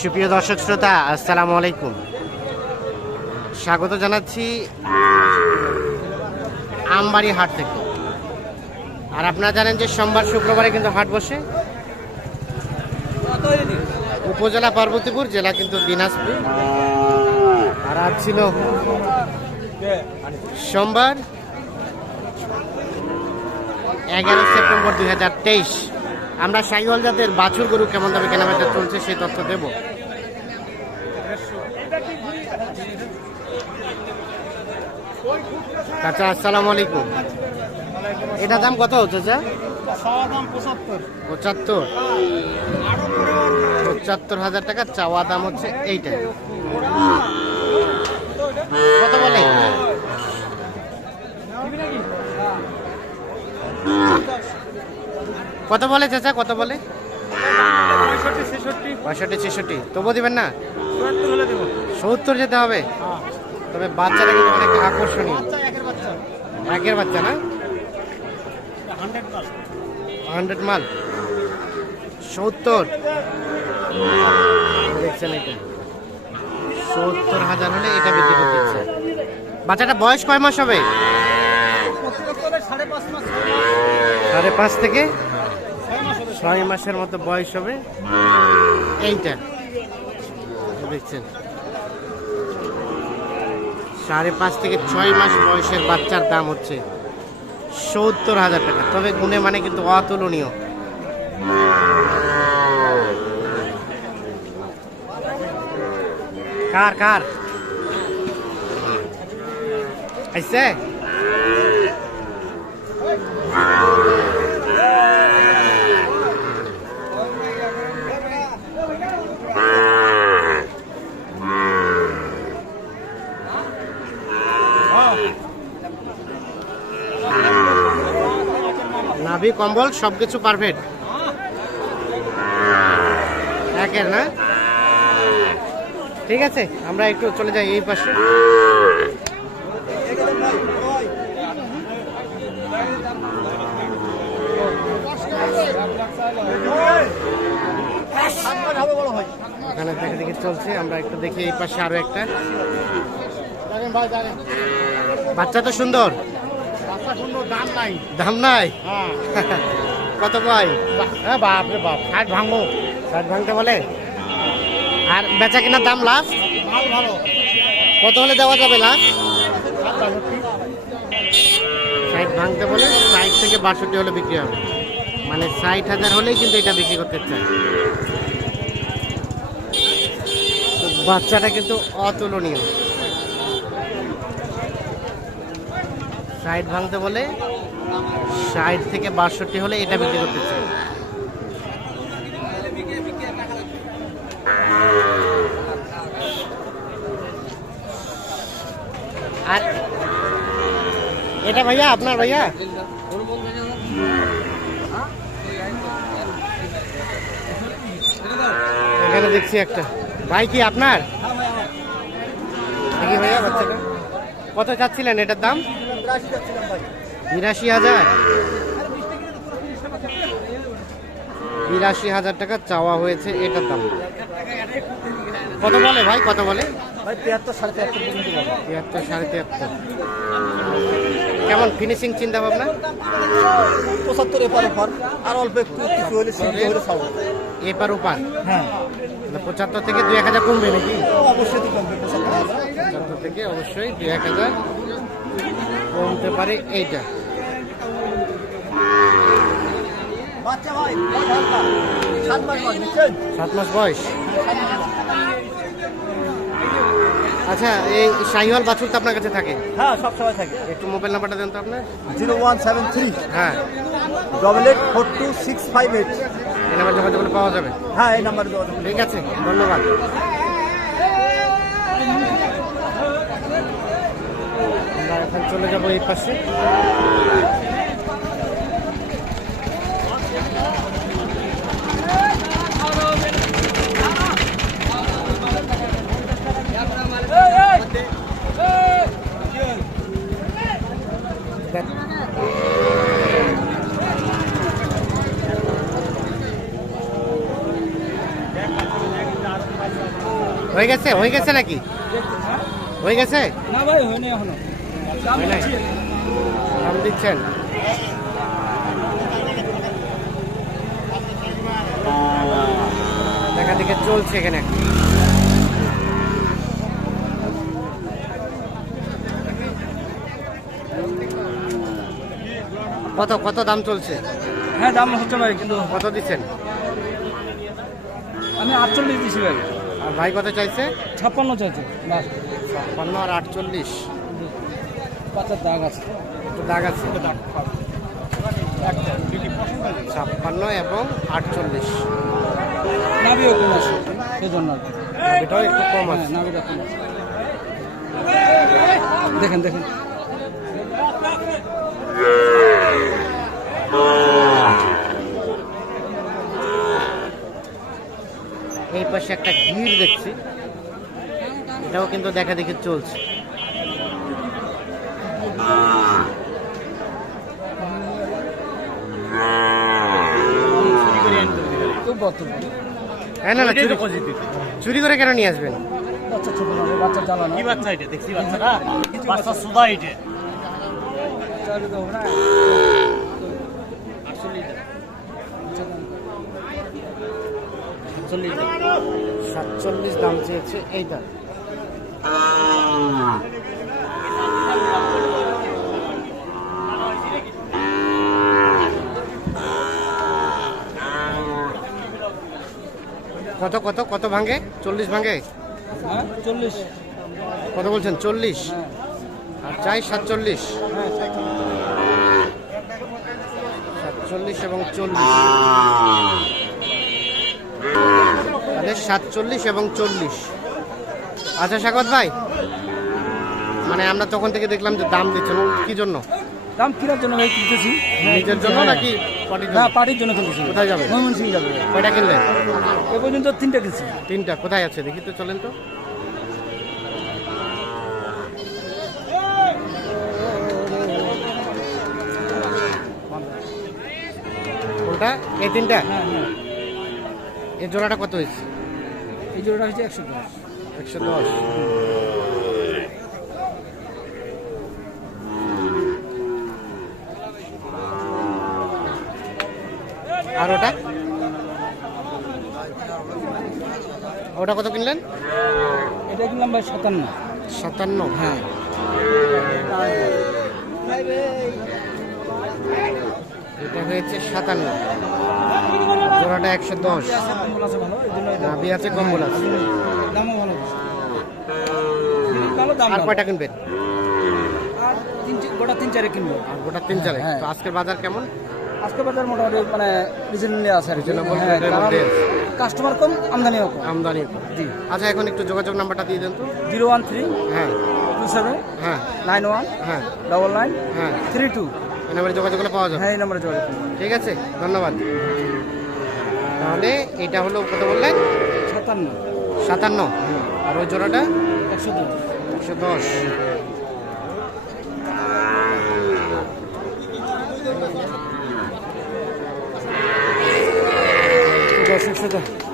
সুপ্রিয় দর্শক শ্রোতা, আসসালামু আলাইকুম। স্বাগত জানাচ্ছি আমবাড়ি হাট থেকে। আর আপনারা জানেন যে সোমবার শুক্রবারে কিন্তু হাট বসে। উপজেলা পার্বতীপুর, জেলা কিন্তু দিনাজপুর। আর আজ ছিল সোমবার এগারো সেপ্টেম্বর দুই হাজার তেইশ। আমরা সাইওয়াল জাতের বাছুর গরু কেমন দামে কেনাবেচা চলছে সেই তথ্য দেব। আচ্ছা আসসালামু আলাইকুম। এটা দাম কত চাচা? পঁচাত্তর। পঁচাত্তর হাজার টাকা চাওয়া দাম হচ্ছে এইটা কত কত বলে চাচা কত বলে? পঁয়ষট্টি ছেষট্টি। তবু দিবেন না? সত্তর যেতে হবে? তবে বাচ্চাটা কিন্তু অনেক আকর্ষণীয়। একের বাচ্চা। না? হান্ড্রেড মাল। সত্তর। দেখছেন এটা? সত্তর হাজার হলে এটা বিক্রি করতে ইচ্ছে। বাচ্চাটা বয়স কয় মাস হবে? সাড়ে পাঁচ থেকে ছয় মাসের মতো বয়স হবে। এইটা। দেখছেন। সাড়ে পাঁচ থেকে ছয় মাস বয়সের বাচ্চার দাম হচ্ছে সত্তর হাজার টাকা। তবে গুণে মানে কিন্তু অতুলনীয়। কার কার? আইসে নাভি কম্বল, সবকিছু পারফেক্ট একের, না? ঠিক আছে, আমরা একটু চলে যাই এই পাশে। এখানে দেখে দেখে চলছে, আমরা একটু দেখি এই পাশে আরও একটা। বাচ্চা তো সুন্দর। দাম নাই। হ্যাঁ। কত পাই হ্যাঁ বাপ রে বাপ ষাট ভাঙবো ষাট ভাঙতে বলে? আর বেচা কেনার দাম লাস্ট কত হলে দেওয়া যাবে লাস্ট ষাট ভাঙতে বলে ষাট থেকে বাষট্টি হলে বিক্রি হবে। মানে ষাট হাজার হলেই কিন্তু এটা বিক্রি করতে চায়। তো বাচ্চাটা কিন্তু অতুলনীয়। ষাট ভাঙতে বলে ষাট থেকে বাষট্টি হলে এটা বিক্রি করতে চাই। আর এটা ভাইয়া আপনার ভাইয়া? এখানে দেখছি একটা। ভাই কি আপনার? দেখি ভাইয়া বাচ্চাটা। কত চাচ্ছিলেন এটার দাম? বিরাশি হাজার? বিরাশি হাজার টাকা চাওয়া হয়েছে এটার দাম। কত বলে ভাই? কত বলে? তিয়াত্তর সাড়ে তিয়াত্তর সাড়ে তিয়াত্তর। কেমন ফিনিশিং চিন্তা ভাবনা পঁচাত্তর এপার ওপার। আর অল্প একটু কিছু হলে এপার ওপার? হ্যাঁ। পঁচাত্তর থেকে দুই এক হাজার কমবে নাকি? অবশ্যই কমবে পঁচাত্তর। থেকে অবশ্যই দুই এক হাজার কমতে পারে এইটা। সাত মাস বয়স আচ্ছা এই শাহিওয়াল বাছুর তো আপনার কাছে থাকে? হ্যাঁ সব সময় থাকে। একটু মোবাইল নাম্বারটা দেন তো আপনার। জিরো ওয়ান সেভেন থ্রি হ্যাঁ। Double eight four two six five eight. এই নাম্বার যোগাযোগ পাওয়া যাবে। হ্যাঁ এই নাম্বারে। ঠিক আছে ধন্যবাদ। এখন চলে যাব এই পাশে। হয়ে গেছে? হয়ে গেছে নাকি? হয়ে গেছে? না ভাই, হয়নি এখনও। দাম? দিচ্ছি। দিচ্ছেন? দেখা দেখে চলছে এখানে। কত কত দাম চলছে? হ্যাঁ দাম হচ্ছে ভাই কিন্তু কত দিচ্ছেন? আমি আটচল্লিশ দিছি ভাই। আর ভাই কত চাইছে? ছাপ্পান্ন চাইছে ছাপ্পান্ন আর আটচল্লিশ। বাচ্চার দাগ আছে। একটু দাগ আছে। ছাপ্পান্ন এবং আটচল্লিশ। নাবিও কম আছে সেই জন্য আর কি। এটাও একটু কম হ্যাঁ আছে। নাবিটা কম আছে। দেখেন দেখেন। এই পাশে একটা গির দেখছি। এটাও কিন্তু দেখা দেখি চলছে। বত হ্যাঁ না না চুরি চুরি করে কেন নিয়ে আসবেন বাচ্চা ছোট না বাচ্চা জ্বালানো কি বাচ্চা এটা? দেখছি বাচ্চাটা বাচ্চা সুদা এটা। সাতচল্লিশ দাম চেয়েছে এইটা। কত কত কত ভাঙে? চল্লিশ ভাঙে? হ্যাঁ চল্লিশ। কত বলছেন? চল্লিশ? হ্যাঁ। আর চাই সাতচল্লিশ? হ্যাঁ সাতচল্লিশ এবং চল্লিশ। তাহলে সাতচল্লিশ এবং চল্লিশ। আচ্ছা সাগত ভাই। মানে আমরা তখন থেকে দেখলাম যে দাম দিচ্ছেন কি জন্য? দাম কিনার জন্য ভাই কিনতেছি? নিজের জন্য। নাকি? না পার্টির জন্য কিনতেছি কোথায় যাবে? ময়মনসিং যাবে। কয়টা কিনলেন এ পর্যন্ত তিনটা কিনছি। তিনটা কোথায় আছে? দেখি তো চলেন তো। কোনটা? এই তিনটা? হ্যাঁ হ্যাঁ। এই জোড়াটা কত হয়েছে? এই জোড়াটা হচ্ছে একশো দশ। একশো দশ। আর ওটা কত কিনলেন? এটা কিনলাম ভাই সাতান্ন। সাতান্ন হ্যাঁ। এটা হয়েছে সাতান্ন। জোড়াটা একশো দশ। কম্বল আছে। নাভি কম্বল আছে আর কয়টা কিনবেন? গোটা তিন চারে কিনবো। আর গোটা তিন চারে। হ্যাঁ। আজকের বাজার কেমন? আজকে বাজার মোটামুটি মানে রিজনেবলি আছে আর হ্যাঁ, কাস্টমার কম আমদানিও কম। আমদানি জি। আচ্ছা এখন একটু যোগাযোগ নাম্বারটা দিয়ে দেন তো। জিরো ওয়ান থ্রি হ্যাঁ। টু সেভেন হ্যাঁ। নাইন ওয়ান হ্যাঁ। ডবল নাইন হ্যাঁ। Three two. এই নাম্বারে যোগাযোগ করলে পাওয়া যাবে। হ্যাঁ এই নাম্বারে যোগাযোগ ঠিক আছে ধন্যবাদ। তাহলে এটা হলো কত বললেন? সাতান্ন। সাতান্ন। আর ওই জোড়াটা? একশো দশ। একশো দশ। দশ একশো